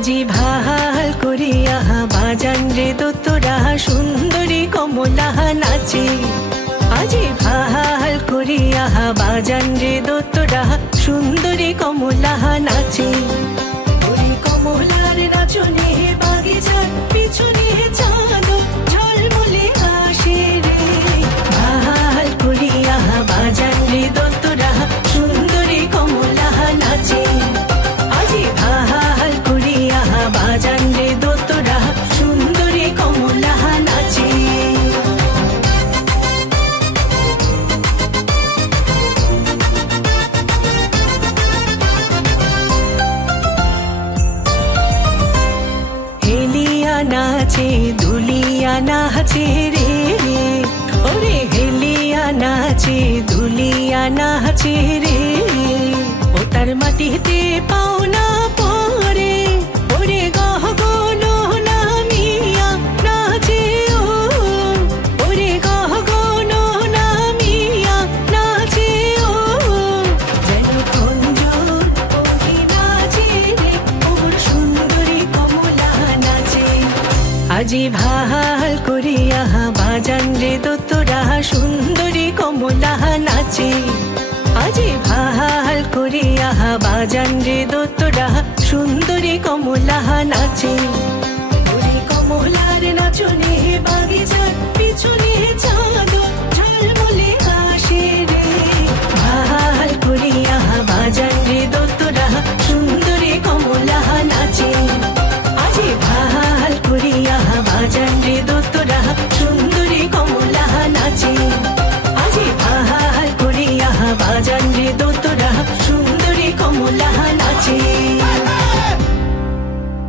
আজি ভাল করিয়া বাজান রে দোতরা সুন্দরী কমলা নাচে আজি ভাল করিয়া বাজান রে দোতরা সুন্দরী কমলা নাচে ওরে কমলার নাচনে বাগিচার পিছনে চাঁদ ঝলমলে আসে রে ভাল করিয়া বাজান রে দোতরা সুন্দরী কমলা নাচে আজি ভাল করিয়া বাজান রে দোতরা সুন্দরী কমলা নাচে হেলিয়া নাচে দুলিয়া নাচে রে ওরে হেলিয়া নাচে দুলিয়া নাচে রে ও তার মাটিতে পাও না পরে ওরে গহগন নামিয়া নাচে ও ওরে গহগন নামিয়া নাচে ও যেন খঞ্জর ওই নাচে রে ওর সুন্দরী কমলা নাচে আজি ভাল করিয়া বাজান রে দোতরা সুন্দরী কমলা নাচে আজি ভাল করিয়া বাজান রে দোতরা সুন্দরী কমলা নাচে ওরে কমলার নাচনে বাগিচার পিছনে চাঁদ